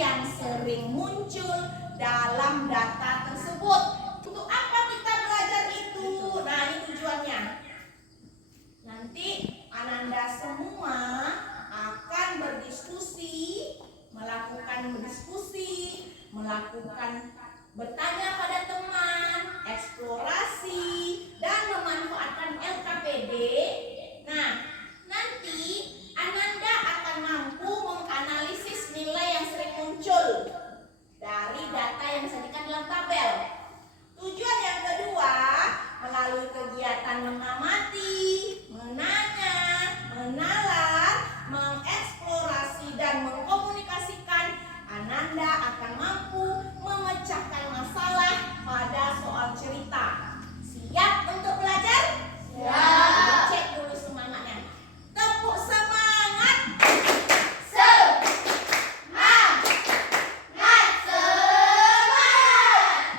yang sering muncul dalam data tersebut. Untuk apa kita belajar itu? Nah, ini tujuannya. Nanti Ananda semua akan berdiskusi, melakukan bertanya pada teman, eksplorasi, dan memanfaatkan LKPD. Nah, nanti Ananda akan mampu menganalisis nilai yang sering muncul dari data yang disajikan dalam tabel. Tujuan yang kedua, melalui kegiatan mengamati, menanya, menalar, mengeksplorasi, dan mengkomunikasikan, Ananda akan mampu memecahkan masalah pada soal cerita. Siap untuk belajar? Siap. Cek dulu semangatnya. Tepuk semangat. Semangat.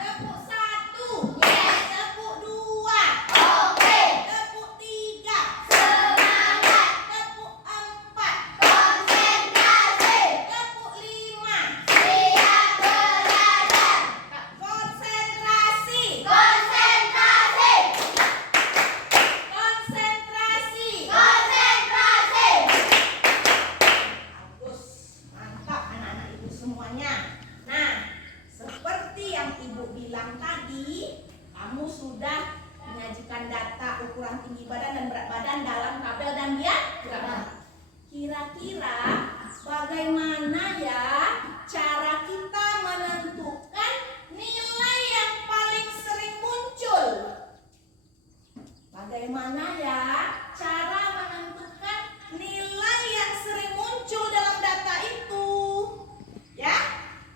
Tepuk satu. Yes. Tepuk dua. Oke. Tepuk tiga. Semangat. Tepuk empat. Konsentrasi. Tepuk lima. Siap belajar. Konsentrasi. Konsentrasi. Bagus, mantap anak-anak ibu semuanya. Nah, seperti yang ibu bilang tadi, kamu sudah menyajikan data ukuran tinggi badan dan berat badan dalam tabel dan diagram. Kira-kira bagaimana ya cara kita menentukan nilai yang paling sering muncul? Bagaimana ya cara menentukan nilai yang sering muncul dalam data itu? Ya,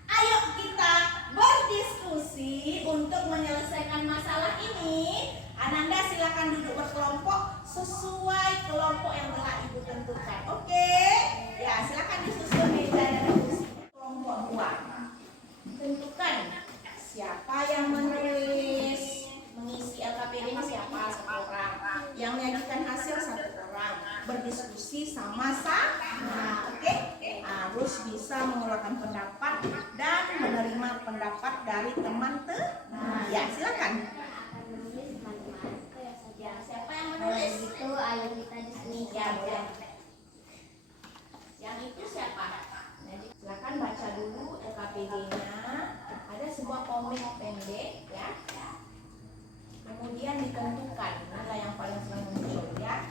ayo kita berdiskusi untuk menyelesaikan masalah ini. Ananda silakan duduk berkelompok sesuai kelompok yang telah ibu tentukan. Oke? Ya, silakan disusun meja dan kursi. Kelompok 2. Tentukan siapa yang menulis, mengisi LKPD ini siapa? 1 orang. Yang menyajikan hasil 1 orang. Berdiskusi sama-sama. Oke? Harus bisa mengeluarkan pendapat dan menerima pendapat dari teman-teman. Ya, silakan. Ya, siapa yang menulis? Itu ayo kita di sini. Ya, boleh. Yang itu siapa? Jadi, silakan baca dulu LKPD-nya. Ada sebuah komik pendek, ya. Kemudian ditentukan nilai yang paling sering muncul, ya.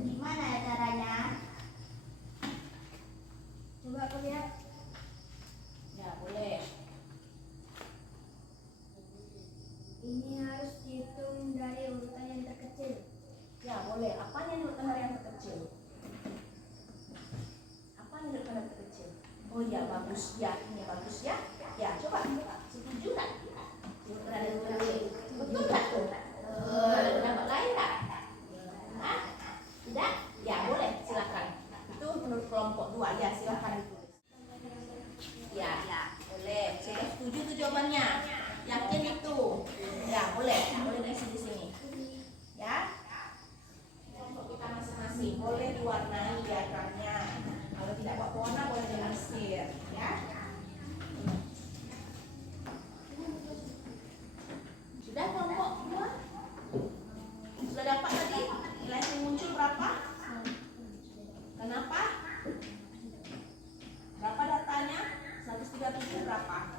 Gimana ya caranya? Coba aku lihat. Ya, boleh. Ini harus dihitung dari urutan yang terkecil. Ya, boleh. Apa yang urutan dari yang terkecil? Apa yang urutan dari terkecil? Oh iya, bagus. Ya, ini bagus ya. Ya, coba. Setuju tak? Urutan dari terkecil. Betul tak tuh? Betul. Dapat lain tak? Hah? Tidak? Ya, boleh. Silakan. Itu menurut kelompok 2. Ya, silakan ditulis. Ya, boleh. Saya setuju tuh jawabannya. Yakin itu? Ya, boleh. Boleh diisi di sini. Ya. Kelompok kita masing-masing boleh diwarnai diagramnya. Kalau tidak buat warna boleh dilansir, ya. Sudah kelompok 2? Sudah dapat tadi nilai yang muncul berapa? Kenapa? Berapa datanya? 137 berapa?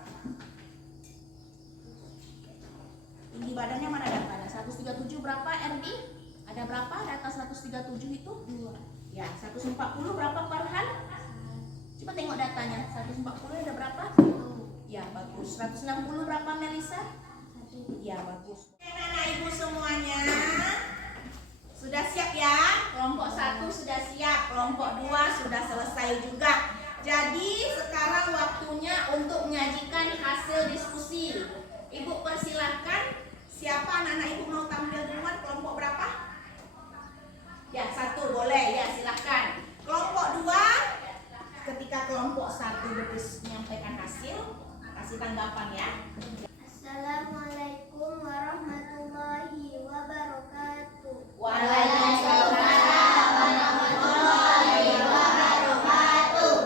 Tinggi badannya mana datanya? 137 berapa RD? Ada berapa data 137 itu? 2. Ya, 140 berapa Farhan? Coba tengok datanya. 140 ada berapa? 1. Ya, bagus. 160 berapa Melisa? 1. Ya, bagus. Oke, anak ibu semuanya. Sudah siap ya? Kelompok 1 sudah siap, kelompok 2 sudah selesai juga. Jadi sekarang waktunya untuk menyajikan hasil diskusi. Ibu persilahkan. Siapa anak-anak ibu mau tampil duluan? Kelompok berapa? Ya, 1 boleh. Ya, silahkan. Kelompok 2, ketika kelompok 1 menyampaikan hasil, kasih tanggapan ya. Assalamualaikum warahmatullahi wabarakatuh. Waalaikumsalam warahmatullahi wabarakatuh.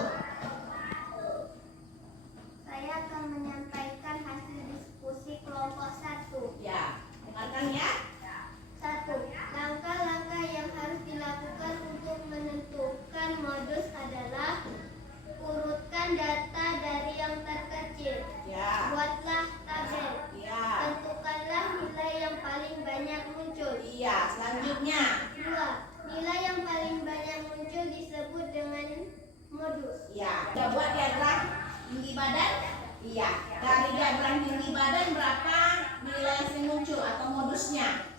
Ya, udah buat diagram tinggi badan? Iya. Dari diagram tinggi badan berapa nilai yang sering muncul atau modusnya?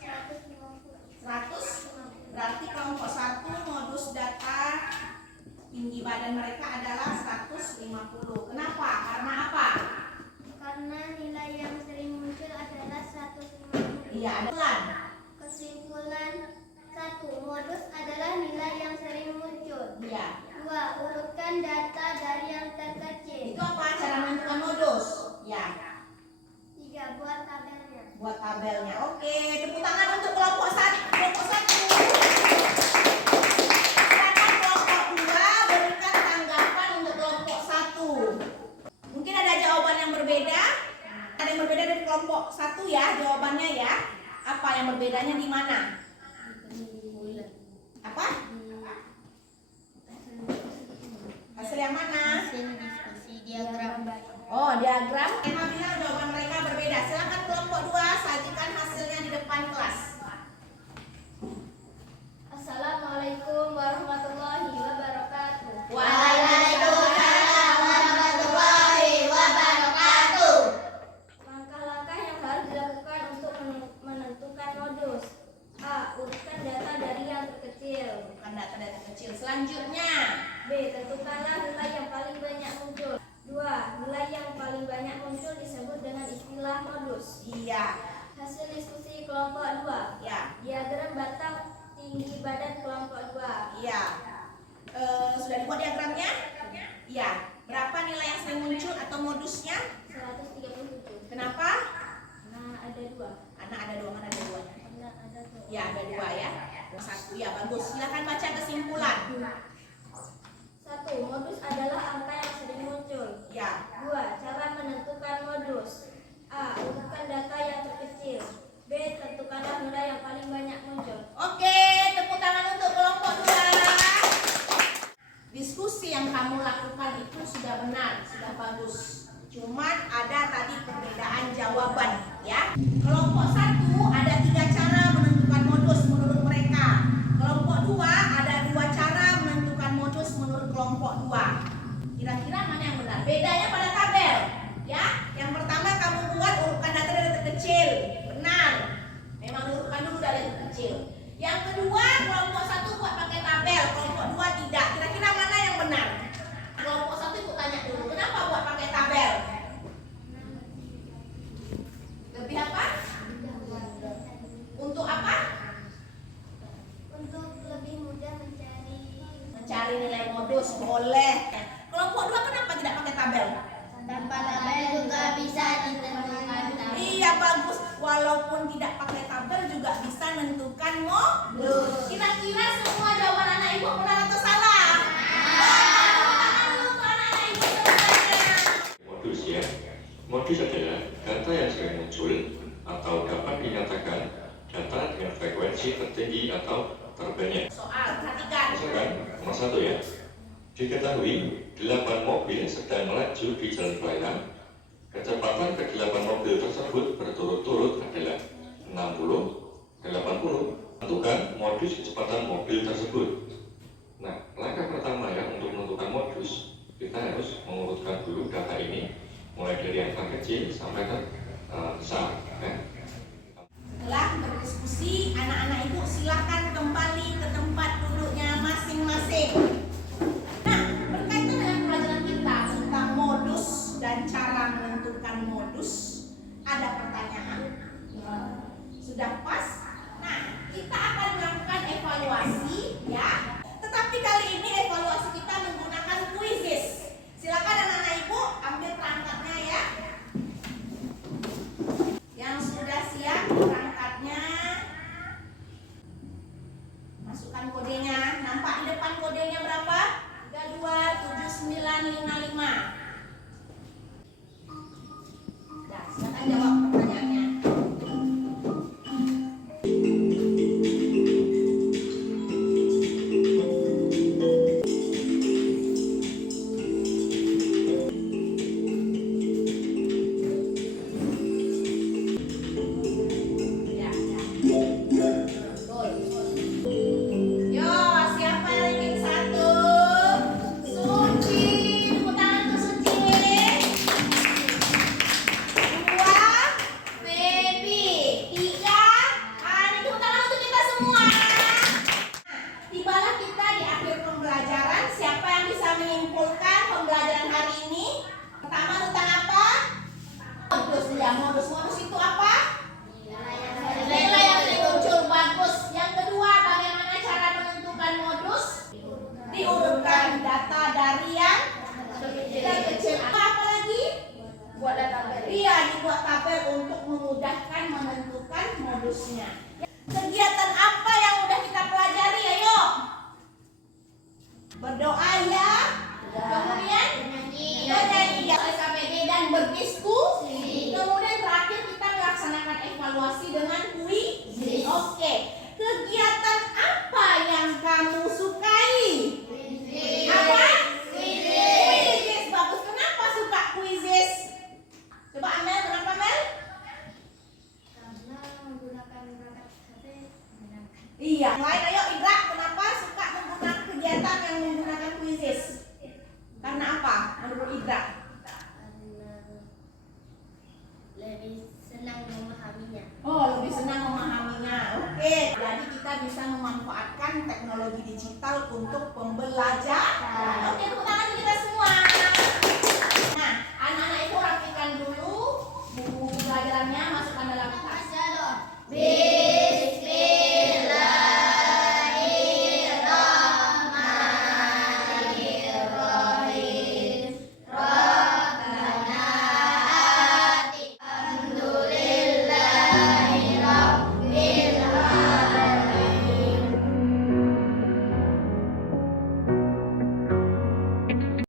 100. Berarti kelompok 1 modus data tinggi badan mereka adalah 150. Kenapa? Karena apa? Karena nilai yang sering muncul adalah 150. Iya, ada pelan. Kesimpulan 1. Modus adalah nilai yang sering muncul. Iya. 2. Urutkan data dari yang terkecil. Itu apa? Cara menentukan modus. Ya, 3. Buat tabelnya. buat tabelnya. Oke, tepuk tangan untuk kelompok 1. Kelompok 1. Silakan kelompok 2 berikan tanggapan untuk kelompok 1. Mungkin ada jawaban yang berbeda. Ada yang berbeda dari kelompok 1 ya, jawabannya ya. Apa yang berbedanya di mana? Apa? Hasil yang mana? Oh, diagram. Emma bilang jawaban mereka berbeda. Silakan kelompok 2 sajikan hasilnya di depan kelas. Assalamualaikum warahmatullahi wabarakatuh. Waalaikumsalam warahmatullahi wabarakatuh. Langkah-langkah yang harus dilakukan untuk menentukan modus. A. Urutkan data dari yang terkecil. Bukan data-data kecil. Selanjutnya, B. Tentukanlah nilai yang paling banyak muncul. 2. Nilai yang paling banyak muncul disebut dengan istilah modus. iya, Hasil diskusi kelompok 2. ya, Diagram batang tinggi badan kelompok 2. iya. Sudah dibuat diagramnya? Iya. Berapa nilai yang sering muncul atau modusnya? 137. Kenapa? Nah, ada 2. Anak ada 2, kan ada 2-nya. Ada 2. Ya, ada 2 ya. 1, ya bagus. Silakan baca kesimpulan. 1. Modus adalah angka yang sering muncul. Ya, 2. Cara menentukan modus. A. Urutkan data yang terkecil. B. Tentukanlah nilai yang paling banyak muncul. oke, tepuk tangan untuk kelompok 2. Diskusi yang kamu lakukan itu sudah benar, sudah bagus. Cuman ada tadi perbedaan jawaban, ya. Kelompok 1 ada 3 cara menentukan modus menurut mereka. Kelompok 2 ada 2 cara menentukan modus menurut kelompok 2. Kira-kira mana yang benar? Bedanya pada tabel, ya. Yang pertama kamu buat urutkan data dari terkecil, benar. Memang urutkan dulu dari terkecil. Yang kedua kelompok 1 buat pakai tabel, kelompok 2 tidak. Kira-kira mana yang benar? Kelompok 1 ikut tanya dulu, kenapa buat pakai tabel? Lebih apa? Untuk apa? Untuk lebih mudah Mencari nilai modus, boleh. Kelompok 2 kenapa tidak pakai tabel? tanpa tabel juga bisa ditentukan. Iya bagus, walaupun tidak pakai tabel juga bisa menentukan modus. Kira-kira semua jawaban anak ibu benar atau salah? Modus ya. Modus adalah data yang sering muncul atau dapat dinyatakan data dengan frekuensi tertinggi atau terbanyak. Soal, perhatikan. Misalkan nomor 1 ya. Diketahui 8 mobil sedang melaju di jalan raya. Kecepatan ke-8 mobil tersebut berturut-turut adalah 60, 80. Tentukan modus kecepatan mobil tersebut. Nah, langkah pertama ya untuk menentukan modus, kita harus mengurutkan dulu data ini mulai dari yang terkecil sampai ke besar. Ya. Setelah berdiskusi, anak-anak ibu silakan kembali ke tempat duduknya masing-masing. Nah, berkaitan dengan pelajaran kita tentang modus dan cara menentukan modus, ada pertanyaan? Sudah pas? Nah, kita akan melakukan evaluasi ya. Tetapi kali ini evaluasi kita menggunakan kuisis. Silakan anak-anak ibu ambil perangkatnya ya. Yang sudah siap perangkatnya, masukkan kodenya. Nampak di depan kodenya berapa? 327955. Nah, silakan jawab pertanyaannya. Ya, ya. Betul. Yo, siapa yang ingin satu? Suci. modusnya.